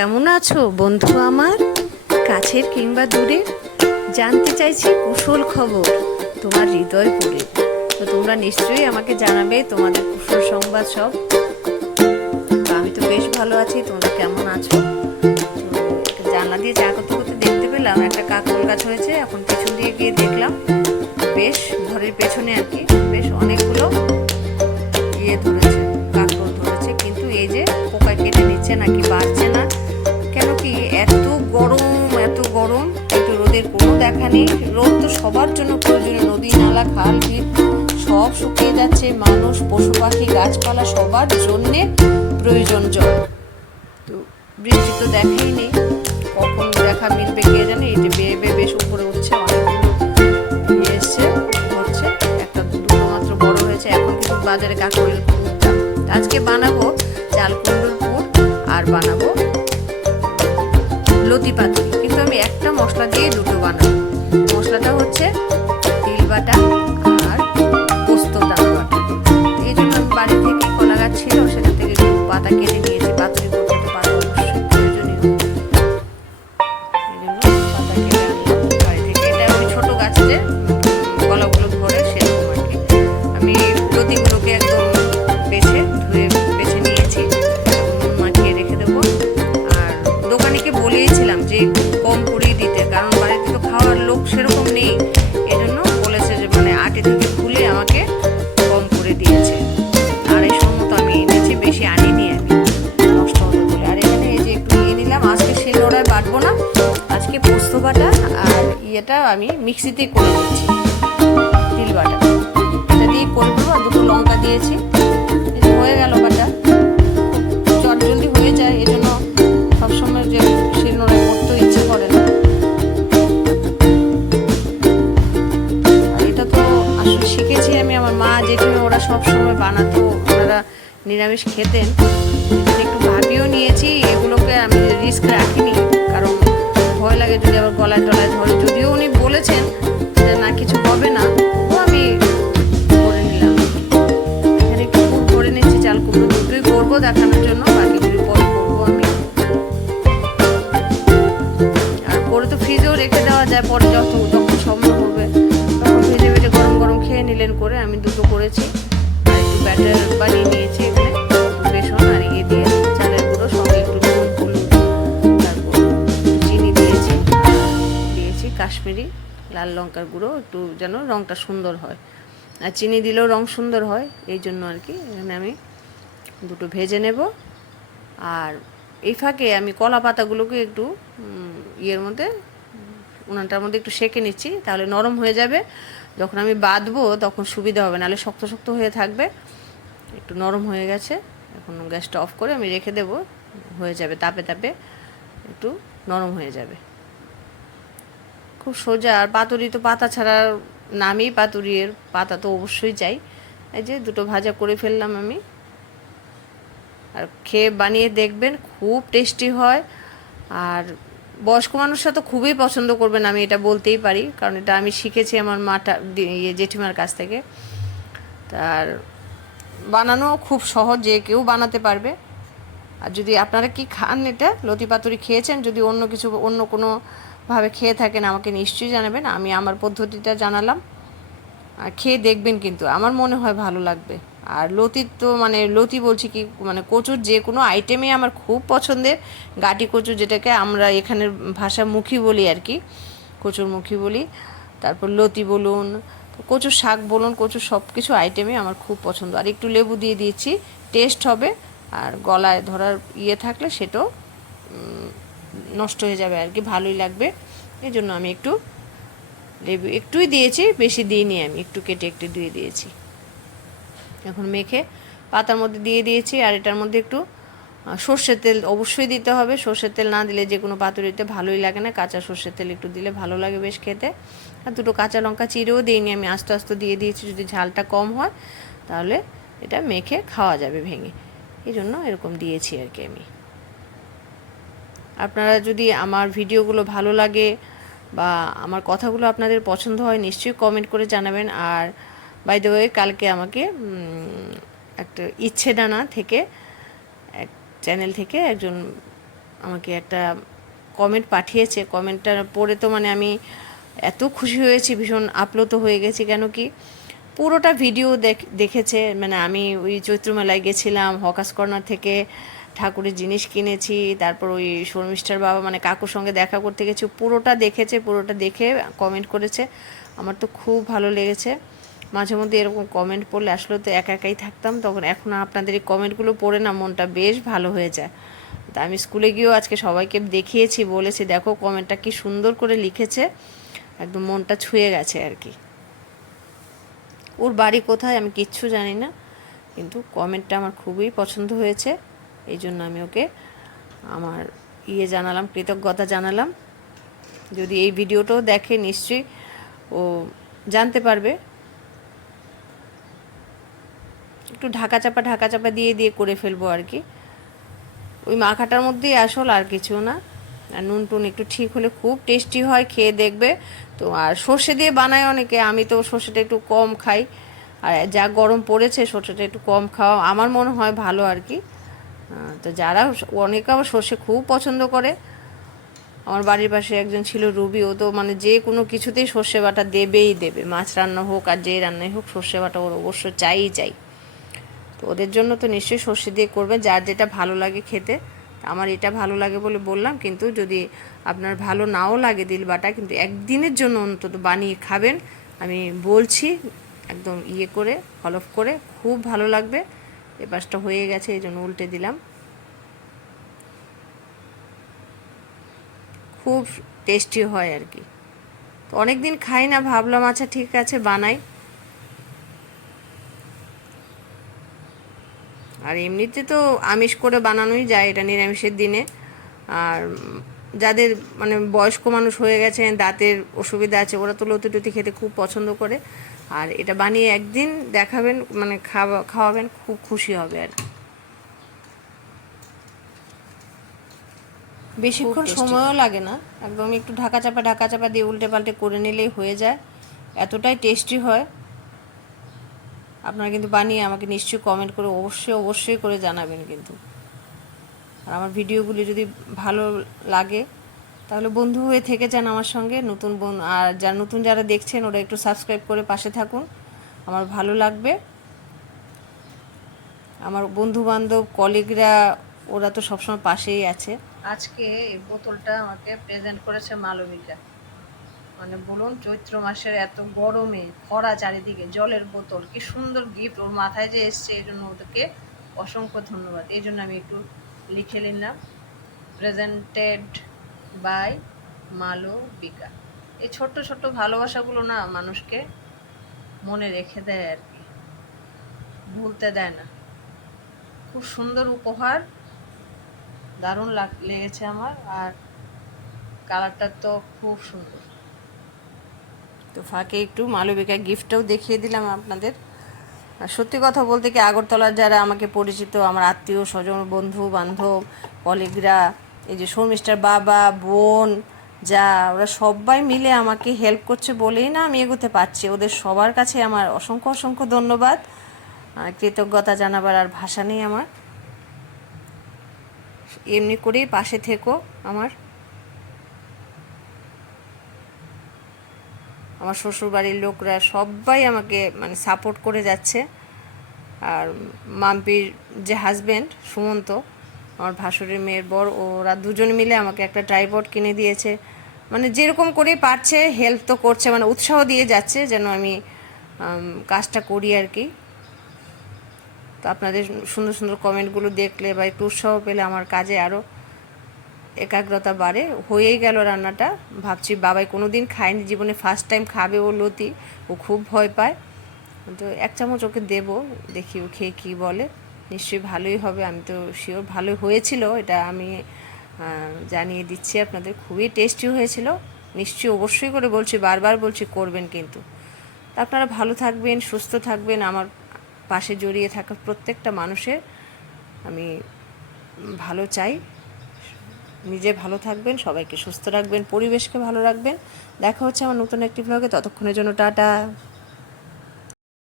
কেমন আছো, বন্ধু আমার? কাছের কিংবা দূরে? জানতে চাইছি কুশল খবর, তোমার হৃদয় পড়ে। তো তোমরা নিশ্চয়ই আমাকে জানাবে তোমাদের কুশল সংবাদ সব। আমি তো বেশ ভালো আছি, তোমরা কেমন আছো? জানলা দিয়ে চা করতে করতে দেখতে পেলাম একটা কাকল গাছ হয়েছে, এখন পেছন দিয়ে গিয়ে দেখলাম। বেশ ঘরের পেছনে আর কি, বেশ অনেকগুলো ইয়ে ধরেছে কাকড় ধরেছে, কিন্তু এই যে পোকা কেটে নিচ্ছে নাকি, বাড়ছে না। নেই রোদ তো সবার জন্য প্রয়োজনীয়। নদী, নালা, খাল বিল সব শুকিয়ে যাচ্ছে। মানুষ, পশু পাখি, গাছপালা সবার জন্যে প্রয়োজন জল তো বৃষ্টি তো দেখাই নেই। কখন দেখা মিলবে কে জানে? যে বেয়ে বেয়ে বেশ উপরে উঠছে, অনেকগুলো এসছে হচ্ছে। একটা দুটো মাত্র বড় হয়েছে। এখন কিন্তু বাজারে কাকড়ের আজকে বানাবো চাল কুমড়োর আর বানাবো লতি কিন্তু আমি একটা মশলা দিয়ে দুটো বানাবো। মশলাটা হচ্ছে তিল বাটা। আমি মিক্সিতেই করে দিচ্ছি। তিল বাটা। এটা দিয়ে করে দেবো, আর দুটো লঙ্কা দিয়েছি। হয়ে গেল বাটা। চট জলদি হয়ে যায় এই জন্য সবসময় যে শিলনোড়ায় করতে ইচ্ছে করে না। আর এটা তো আসলে শিখেছি আমি, আমার মা জেঠিমা ওরা সব সময় বানাতো, ওনারা নিরামিষ খেতেন। এজন্য একটু ভাবিও নিয়েছি, এগুলোকে আমি রিস্ক রাখিনি। ভয় লাগে যদি আবার গলায় টলায় ধরে। যদিও উনি বলেছেন যে না, কিছু হবে না। আমি করে নিলাম। এখানে একটু পুর করে নিচ্ছি, চাল কুমড়ো দুটোই করব দেখানোর জন্য বাকিগুলি পরে করব আমি। আর করে তো ফ্রিজেও রেখে দেওয়া যায়, পরে যত কাশ্মীরি, লাল লঙ্কার গুঁড়ো, একটু যেন রঙটা সুন্দর হয়। আর চিনি দিলেও রং সুন্দর হয়, এই জন্য আর কি এখানে আমি দুটো ভেজে নেব। আর এই ফাঁকে আমি কলা পাতাগুলোকে একটু ইয়ের মধ্যে, উনানটার মধ্যে একটু সেঁকে নিচ্ছি, তাহলে নরম হয়ে যাবে। যখন আমি বাঁধবো তখন সুবিধা হবে, নাহলে শক্ত শক্ত হয়ে থাকবে। একটু নরম হয়ে গেছে, এখন গ্যাসটা অফ করে আমি রেখে দেবো, হয়ে যাবে, তাপে তাপে একটু নরম হয়ে যাবে। খুব সোজা, আর পাতুরি তো পাতা ছাড়া নামই পাতুরি, এর পাতা তো অবশ্যই চাই। এই যে দুটো ভাজা করে ফেললাম আমি। আর খেয়ে বানিয়ে দেখবেন, খুব টেস্টি হয়। আর বয়স্ক মানুষরা তো খুবই পছন্দ করবেন, আমি এটা বলতেই পারি, কারণ এটা আমি শিখেছি আমার মাটা ইয়ে জেঠিমার কাছ থেকে। তার বানানো খুব সহজ, যে কেউ বানাতে পারবে। আর যদি আপনারা কি খান এটা, লতি পাতুরি খেয়েছেন, যদি অন্য কিছু, অন্য কোনো ভাবে খেয়ে থাকেন, আমাকে নিশ্চয়ই জানাবেন। আমি আমার পদ্ধতিটা জানালাম। আর খেয়ে দেখবেন কিন্তু। আমার মনে হয় ভালো লাগবে। আর লতির তো মানে লতি বলছি কি মানে কচুর যে কোনো আইটেমই আমার খুব পছন্দের। গাটি কচু যেটাকে আমরা এখানের ভাষা মুখী বলি আর কি। কচুর মুখী বলি। তারপর লতি বলুন কচুর শাক বলুন, কচুর সব কিছু আইটেমই আমার খুব পছন্দ। আর একটু লেবু দিয়ে দিয়েছি টেস্ট হবে। আর গলায় ধরার ইয়ে থাকলে সেটাও নষ্ট হয়ে যাবে আর কি, ভালোই লাগবে। এই জন্য আমি একটু লেবু, একটুই দিয়েছি, বেশি দিইনি আমি, একটু কেটে একটু দিয়ে দিয়েছি। এখন মেখে পাতার মধ্যে দিয়ে দিয়েছি, আর এটার মধ্যে একটু সর্ষের তেল অবশ্যই দিতে হবে। সর্ষের তেল না দিলে যে কোনো পাতুরিতে ভালোই লাগে না, কাঁচা সর্ষের তেল একটু দিলে ভালো লাগে বেশ খেতে। আর দুটো কাঁচা লঙ্কা চিরেও দিইনি আমি, আস্তে আস্তে দিয়ে দিয়েছি, যদি ঝালটা কম হয়, তাহলে এটা মেখে খাওয়া যাবে ভেঙে। এই জন্য এরকম দিয়েছি আর কি আমি। আপনারা যদি আমার ভিডিওগুলো ভালো লাগে বা আমার কথাগুলো আপনাদের পছন্দ হয়, নিশ্চয়ই কমেন্ট করে জানাবেন। আর বাই দ্য ওয়ে কালকে আমাকে একটা ইচ্ছে ডানা থেকে, এক চ্যানেল থেকে একজন আমাকে একটা কমেন্ট পাঠিয়েছে। কমেন্টটা পড়ে তো মানে আমি এত খুশি হয়েছি, ভীষণ আপ্লুত হয়ে গেছি। কেন কি? পুরোটা ভিডিও দেখেছে। মানে আমি ওই চৈত্রমেলায় গেছিলাম হকাস কর্নার থেকে ঠাকুরের জিনিস কিনেছি, তারপর ওই শর্মিষ্ঠার বাবা মানে কাকুর সঙ্গে দেখা করতে গেছি পুরোটা দেখেছে, পুরোটা দেখে কমেন্ট করেছে। আমার তো খুব ভালো লেগেছে। মাঝে মধ্যে এরকম কমেন্ট পড়লে আসলে তো একা একাই থাকতাম, তখন এখন আপনাদের এই কমেন্টগুলো পড়ে না মনটা বেশ ভালো হয়ে যায়। তা আমি স্কুলে গিয়েও আজকে সবাইকে দেখিয়েছি, বলেছি দেখো কমেন্টটা কি সুন্দর করে লিখেছে, একদম মনটা ছুঁয়ে গেছে আর কি। ওর বাড়ি কোথায় আমি কিচ্ছু জানি না, কিন্তু কমেন্টটা আমার খুবই পছন্দ হয়েছে। এই জন্য আমি ওকে আমার ইয়ে জানালাম, কৃতজ্ঞতা জানালাম। যদি এই ভিডিওটাও দেখে নিশ্চয়ই ও জানতে পারবে। একটু ঢাকা চাপা ঢাকা চাপা দিয়ে দিয়ে করে ফেলব আর কি। ওই মাখাটার মধ্যেই আসল আর কিছু না। আর নুন টুন একটু ঠিক হলে খুব টেস্টি হয়, খেয়ে দেখবে। তো আর সর্ষে দিয়ে বানায় অনেকে, আমি তো সর্ষেটা একটু কম খাই। আর যা গরম পড়েছে সর্ষেটা একটু কম খাওয়া আমার মনে হয় ভালো আর কি। তো যারা অনেকে আবার সর্ষে খুব পছন্দ করে, আমার বাড়ির পাশে একজন ছিল রুবি, ও তো মানে যে কোনো কিছুতেই সর্ষে বাটা দেবেই দেবে। মাছ রান্না হোক আর যে রান্নাই হোক, সর্ষে বাটা ওর অবশ্য চাইই চাই। তো ওদের জন্য তো নিশ্চয়ই সর্ষে দিয়ে করবে, যার যেটা ভালো লাগে খেতে। আমার এটা ভালো লাগে বলে বললাম, কিন্তু যদি আপনার ভালো নাও লাগে দিল বাটা, কিন্তু একদিনের জন্য অন্তত বানিয়ে খাবেন। আমি বলছি, একদম ইয়ে করে, হলফ করে, খুব ভালো লাগবে। এ পাশটা হয়ে গেছে, এই জন্য উল্টে দিলাম। খুব টেস্টি হয় আর কি। তো অনেক দিন খাই না, ভাবলাম আচ্ছা ঠিক আছে, বানাই। আর এমনিতে তো আমিষ করে বানানোই যায়, এটা নিরামিষের দিনে। আর যাদের মানে বয়স্ক মানুষ হয়ে গেছেন দাঁতের অসুবিধা আছে ওরা তো লতি টুতি খেতে খুব পছন্দ করে। আর এটা বানিয়ে একদিন দেখাবেন মানে খাওয়া খাওয়াবেন খুব খুশি হবে আর বেশিক্ষণ সময়ও লাগে না একদম একটু ঢাকা চাপা ঢাকা চাপা দিয়ে উল্টে পাল্টে করে নিলেই হয়ে যায়। এতটাই টেস্টি হয়। আপনারা কিন্তু বানিয়ে আমাকে নিশ্চয়ই কমেন্ট করে অবশ্যই অবশ্যই করে জানাবেন কিন্তু। আর আমার ভিডিওগুলি যদি ভালো লাগে, তাহলে বন্ধু হয়ে থেকে যান আমার সঙ্গে, নতুন আর যারা নতুন যারা দেখছেন, ওরা একটু সাবস্ক্রাইব করে পাশে থাকুন। আমার ভালো লাগবে। আমার বন্ধু বান্ধব কলিগরা ওরা তো সবসময় পাশেই আছে। আজকে এই বোতলটা আমাকে প্রেজেন্ট করেছে মালবিকা। মানে বলুন, চৈত্র মাসের এত গরমে, খরা চারিদিকে, জলের বোতল, কি সুন্দর গিফট ওর মাথায় যে এসছে এই জন্য ওদেরকে অসংখ্য ধন্যবাদ। এই জন্য আমি একটু লিখে নিলাম। প্রেজেন্টেড বাই মালবিকা এই ছোট্ট ছোট্ট ভালোবাসাগুলো না মানুষকে মনে রেখে দেয় আর কি। ভুলতে দেয় না। খুব সুন্দর উপহার। দারুণ লেগেছে আমার আর কালারটা তো খুব সুন্দর। তো ফাঁকে একটু মালবিকা গিফটটাও দেখিয়ে দিলাম আপনাদের। আর সত্যি কথা বলতে কি আগরতলার যারা আমাকে পরিচিত, আমার আত্মীয়, স্বজন, বন্ধু, বান্ধব, কলিগরা, এই যে শর্মিষ্ঠার বাবা, বোন, যা, ওরা সবাই মিলে আমাকে হেল্প করছে বলেই না আমি এগোতে পারছি। ওদের সবার কাছে আমার অসংখ্য অসংখ্য ধন্যবাদ। কৃতজ্ঞতা জানাবার আর ভাষা নেই আমার। এমনি করেই পাশে থেকো আমার। আমার শ্বশুরবাড়ির লোকরা সবাই আমাকে মানে সাপোর্ট করে যাচ্ছে। আর মাম্পির যে হাজব্যান্ড সুমন্ত, আমার ভাসুরের মেয়ের বর, ওরা দুজন মিলে আমাকে একটা ট্রাইপড কিনে দিয়েছে। মানে যেরকম করে পারছে হেল্প তো করছে মানে উৎসাহ দিয়ে যাচ্ছে যেন আমি কাজটা করি আর কি। তো আপনাদের সুন্দর সুন্দর কমেন্টগুলো দেখলে বা একটু উৎসাহ পেলে আমার কাজে আরও একাগ্রতা বাড়ে। হয়েই গেল রান্নাটা। ভাবছি বাবাই কোনো দিন খায়নি, জীবনে ফার্স্ট টাইম খাবে ও লতি। ও খুব ভয় পায়। তো এক চামচ ওকে দেবো, দেখি ও খেয়ে কী বলে। নিশ্চয়ই ভালোই হবে, আমি তো শিওর ভালোই হয়েছিল, এটা আমি জানিয়ে দিচ্ছি আপনাদের। খুবই টেস্টি হয়েছিল। নিশ্চয়ই অবশ্যই করে বলছি, বারবার বলছি করবেন কিন্তু। আপনারা ভালো থাকবেন, সুস্থ থাকবেন, আমার পাশে জড়িয়ে থাকা প্রত্যেকটা মানুষের। আমি ভালো চাই। নিজে ভালো থাকবেন, সবাইকে সুস্থ রাখবেন, পরিবেশকে ভালো রাখবেন। দেখা হচ্ছে আমার নতুন একটি ব্লগে ততক্ষণের জন্য টাটা।